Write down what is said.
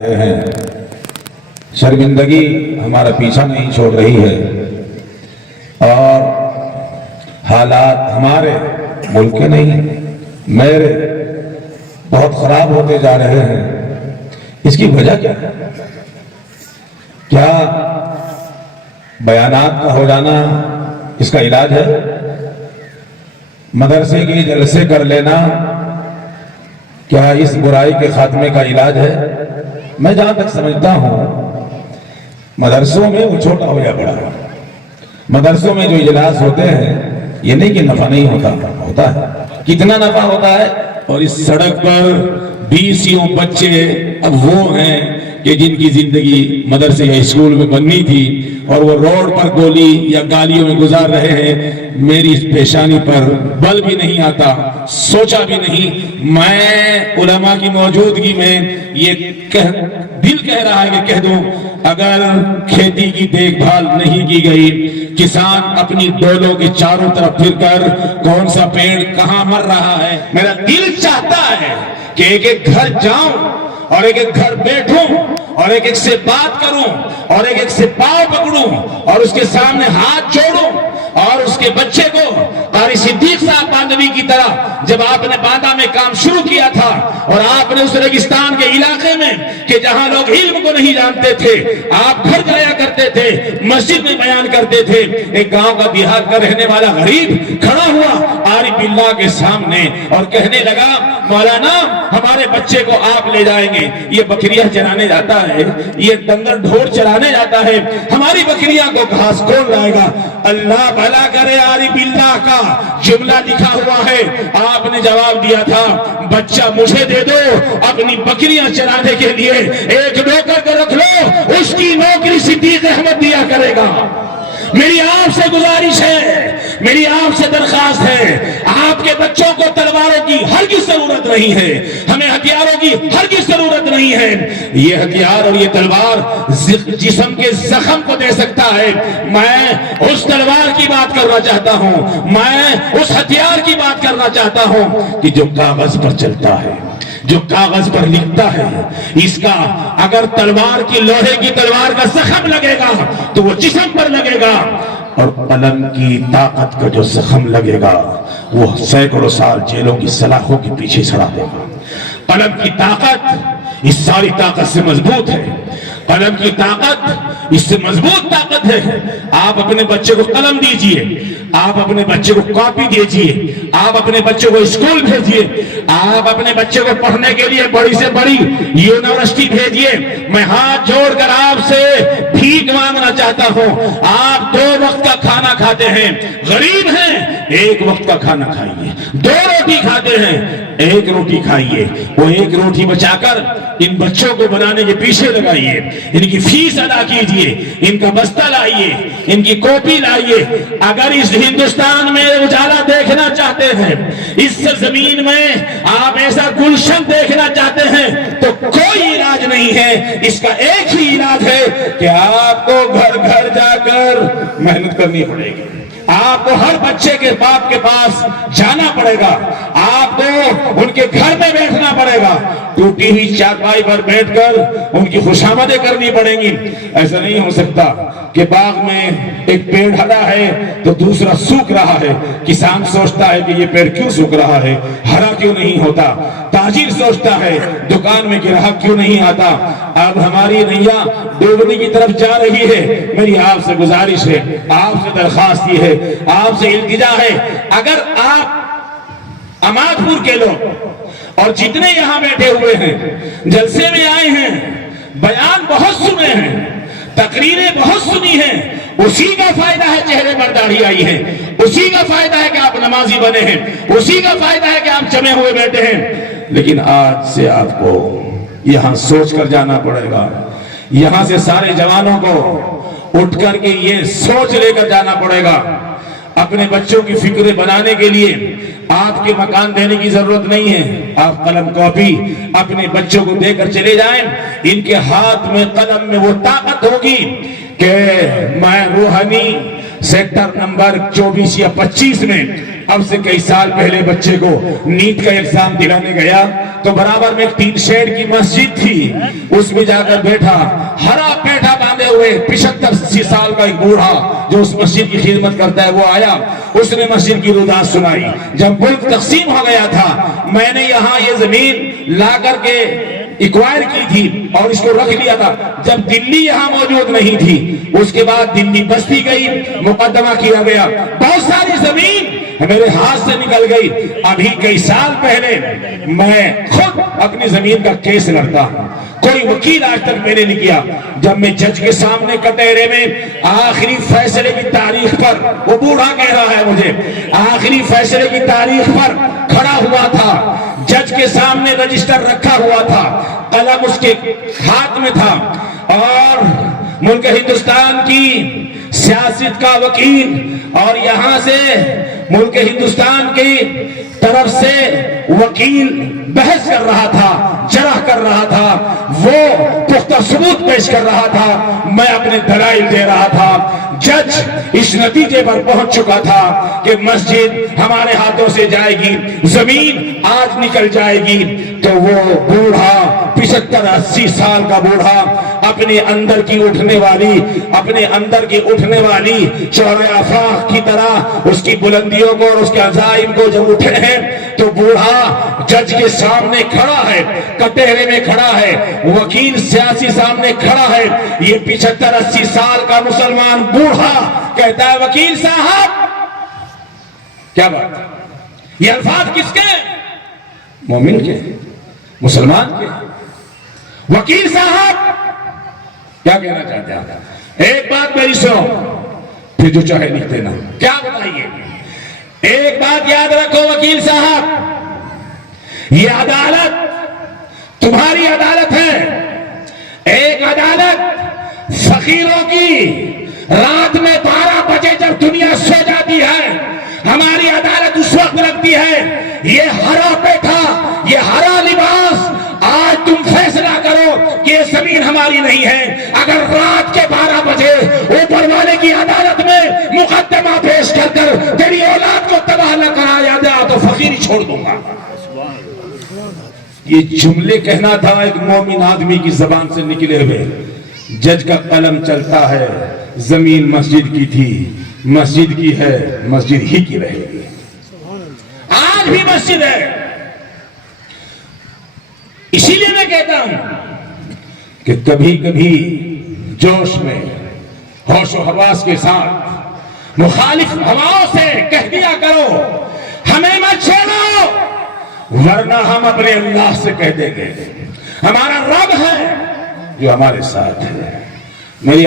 ہیں شرمندگی ہمارا پیچھا نہیں چھوڑ رہی ہے اور حالات ہمارے ملک کے نہیں میرے بہت خراب ہوتے جا رہے ہیں۔ اس کی وجہ کیا ہے؟ کیا بیانات کا ہو جانا اس کا علاج ہے؟ مدرسے کے جلسے کر لینا کیا اس برائی کے خاتمے کا علاج ہے؟ میں جہاں تک سمجھتا ہوں مدرسوں میں وہ چھوٹا ہو یا بڑا ہو، مدرسوں میں جو اجلاس ہوتے ہیں یہ نہیں کہ نفع نہیں ہوتا ہے، کتنا نفع ہوتا ہے۔ اور اس سڑک پر 20 بچے اب وہ ہیں کہ جن کی زندگی مدرسے یا اسکول میں بننی تھی اور وہ روڈ پر گولی یا گالیوں میں گزار رہے ہیں۔ میری اس پیشانی پر بل بھی نہیں آتا، سوچا بھی نہیں۔ میں علماء کی موجودگی میں یہ دل کہہ رہا ہے کہ کہہ دوں، اگر کھیتی کی دیکھ بھال نہیں کی گئی، کسان اپنی ڈولوں کے چاروں طرف پھر کر کون سا پیڑ کہاں مر رہا ہے، میرا دل چاہتا ہے کہ ایک ایک گھر جاؤں اور ایک ایک گھر بیٹھوں اور ایک ایک سے بات کروں اور ایک ایک سے پاؤں پکڑوں اور اس کے سامنے ہاتھ جوڑوں اور اس کے بچے کو قاری صدیق صاحب باندھوی کی طرح جب آپ نے باندھا میں کام شروع کیا تھا اور آپ نے اس ریگستان کے علاقے میں کہ جہاں لوگ علم کو نہیں جانتے تھے آپ گھر جایا کرتے تھے، مسجد میں بیان کرتے تھے۔ ایک گاؤں کا دیہات کا رہنے والا غریب کھڑا ہوا عارف اللہ کے سامنے اور کہنے لگا، مولانا ہمارے بچے کو آپ لے جائیں گے، یہ بکریاں چرانے جاتا ہے، یہ ڈنگر ڈھور چرانے جاتا ہے، ہماری بکریاں کو گھاس کون لائے گا؟ اللہ بھلا کرے عارف اللہ کا جملہ لکھا ہوا ہے۔ آپ نے جواب دیا تھا، بچہ مجھے دے دو، اپنی بکریاں چرانے کے لیے ایک نوکر کو رکھ لو، اس کی نوکری صدیق احمد دیا کرے گا۔ میری آپ سے گزارش ہے، میری آپ سے درخواست ہے، آپ کے بچوں کو تلواروں کی ہرگز ضرورت نہیں ہے، ہمیں ہتھیاروں کی ہرگز ضرورت نہیں ہے۔ یہ ہتھیار اور یہ تلوار جسم کے زخم کو دے سکتا ہے۔ میں اس تلوار کی بات کرنا چاہتا ہوں، میں اس ہتھیار کی بات کرنا چاہتا ہوں کہ جو کاغذ پر چلتا ہے، جو کاغذ پر لکھتا ہے، اس کا اگر تلوار کی لوہے کی تلوار کا زخم لگے گا تو وہ جسم پر لگے گا، اور قلم کی طاقت کا جو زخم لگے گا وہ سینکڑوں سال جیلوں کی سلاخوں کے پیچھے سڑا دے گا۔ قلم کی طاقت اس ساری طاقت سے مضبوط ہے، قلم کی طاقت اس سے مضبوط طاقت ہے۔ آپ اپنے بچے کو قلم دیجئے، آپ اپنے بچے کو کاپی دیجئے، آپ اپنے بچے کو اسکول بھیجئے، آپ اپنے بچے کو پڑھنے کے لیے بڑی سے بڑی یونیورسٹی بھیجئے۔ میں ہاتھ جوڑ کر آپ سے بھیک مانگنا چاہتا ہوں، آپ 2 وقت کا کھانا کھاتے ہیں، غریب ہیں، 1 وقت کا کھانا کھائیے۔ 2 روٹی کھاتے ہیں، 1 روٹی کھائیے۔ وہ 1 روٹی بچا کر ان بچوں کو بنانے کے پیچھے لگائیے، ان کی فیس ادا کیجئے، ان کا بستہ لائیے، ان کی کاپی لائیے۔ اگر اس ہندوستان میں اجالا دیکھنا چاہتے ہیں، اس زمین میں آپ ایسا گلشن دیکھنا چاہتے ہیں تو کوئی علاج نہیں ہے، اس کا ایک ہی علاج ہے کہ آپ کو گھر گھر جا کر محنت کرنی پڑے گی، آپ کو ہر بچے کے باپ کے پاس جانا پڑے گا، آپ کو ان کے گھر میں بیٹھنا پڑے گا، ٹوٹی ہوئی چارپائی پر بیٹھ کر ان کی خوشامدیں کرنی پڑیں گی۔ ایسا نہیں ہو سکتا کہ باغ میں ایک پیڑ ہرا ہے تو دوسرا سوکھ رہا ہے، کسان سوچتا ہے کہ یہ پیڑ کیوں سوکھ رہا ہے، ہرا کیوں نہیں ہوتا، تاجر سوچتا ہے دکان میں گراہک کیوں نہیں آتا۔ اب ہماری نیا ڈوبنے کی طرف جا رہی ہے۔ میری آپ سے گزارش ہے، آپ سے درخواست یہ ہے، آپ سے التجا ہے، اگر آپ اماد پور کے لوگ اور جتنے یہاں بیٹھے ہوئے ہیں جلسے میں آئے ہیں، بیان بہت سنے ہیں، تقریریں بہت سنی ہیں، اسی کا فائدہ ہے چہرے پر داڑھی آئی ہے، اسی کا فائدہ ہے کہ آپ نمازی بنے ہیں، اسی کا فائدہ ہے کہ آپ جمے ہوئے بیٹھے ہیں۔ لیکن آج سے آپ کو یہاں سوچ کر جانا پڑے گا، یہاں سے سارے جوانوں کو اٹھ کر کے یہ سوچ لے کر جانا پڑے گا۔ اپنے بچوں کی فکریں بنانے کے لیے آپ کے مکان دینے کی ضرورت نہیں ہے، آپ قلم کاپی اپنے بچوں کو دے کر چلے جائیں، ان کے ہاتھ میں قلم میں وہ طاقت ہوگی کہ میں روحانی سیکٹر نمبر 24 یا 25 میں اب سے کئی سال پہلے بچے کو نیٹ کا ایگزام دلانے گیا تو برابر میں ایک 3 شیڈ کی مسجد تھی، اس میں جا کر بیٹھا، ہرا پیٹھا باندھے ہوئے 75-80 سال کا ایک بوڑھا جو اس مسجد کی خدمت کرتا ہے وہ آیا، اس نے مسجد کی رودات سنائی۔ جب ملک تقسیم ہو گیا تھا، میں نے یہاں یہ زمین لا کر کے ایکوائر کی تھی اور اس کو رکھ لیا تھا، جب دلی یہاں موجود نہیں تھی، اس کے بعد دلی بستی گئی، مقدمہ کیا گیا، بہت ساری زمین میرے ہاتھ سے نکل گئی۔ ابھی کئی سال پہلے میں خود اپنی زمین کا کیس لڑتا ہوں، کوئی وکیل آج تک میں نے نہیں کیا۔ جب میں جج کے سامنے کٹہرے میں آخری فیصلے کی تاریخ پر، وہ بوڑھا کہہ رہا ہے مجھے، آخری فیصلے کی تاریخ پر کھڑا ہوا تھا، جج کے سامنے رجسٹر رکھا ہوا تھا، قلم اس کے ہاتھ میں تھا، اور ملک ہندوستان کی سیاست کا وکیل اور یہاں سے ملک ہندوستان کی طرف سے وکیل بحث کر رہا تھا، جرح کر رہا تھا، وہ پختہ ثبوت پیش کر رہا تھا، میں اپنے دلائل دے رہا تھا۔ جج اس نتیجے پر پہنچ چکا تھا کہ مسجد ہمارے ہاتھوں سے جائے گی، زمین آج نکل جائے گی۔ تو وہ بوڑھا 75-80 سال کا بوڑھا اپنے اندر کی اٹھنے والی شعلۂ آفاق کی طرح اس کی بلندیوں کو اور اس کے عزائم کو جب اٹھے ہیں، تو بوڑھا جج کے سامنے کھڑا ہے، کٹہرے میں کھڑا ہے، وکیل سیاسی سامنے کھڑا ہے، یہ 75-80 سال کا مسلمان بوڑھا کہتا ہے وکیل صاحب، کیا بات؟ یہ الفاظ کس کے؟ مومن کے، مسلمان کے۔ وکیل صاحب کیا کہنا چاہتے ہیں؟ ایک بات میری سنو، پھر جو چاہے لکھتے نا، کیا بتائیے؟ ایک بات یاد رکھو وکیل صاحب، یہ عدالت تمہاری عدالت ہے، ایک عدالت فقیروں کی۔ رات میں 12 بجے جب دنیا سو جاتی ہے، ہماری عدالت اس وقت لگتی ہے، یہ ہرا پیٹھا، یہ ہرا لباس، آج تم فیصلہ کرو کہ یہ زمین ہماری نہیں ہے۔ اگر رات کے 12 بجے اوپر والے کی عدالت میں مقدمہ پیش کر کر تیری اولاد کو تباہ نہ کرایا جائے تو فقیری چھوڑ دوں گا۔ یہ جملے کہنا تھا ایک مومن آدمی کی زبان سے نکلے ہوئے۔ جج کا قلم چلتا ہے، زمین مسجد کی تھی، مسجد کی ہے، مسجد ہی کی رہے گی، آج بھی مسجد ہے۔ اسی لیے میں کہتا ہوں کہ کبھی کبھی جوش میں، ہوش و حواس کے ساتھ مخالف ہواؤں سے کہہ دیا کرو ہمیں مت چھیڑو، ورنہ ہم اپنے اللہ سے کہہ دیں گے ہمارا رب ہے جو ہمارے ساتھ ہے۔ میری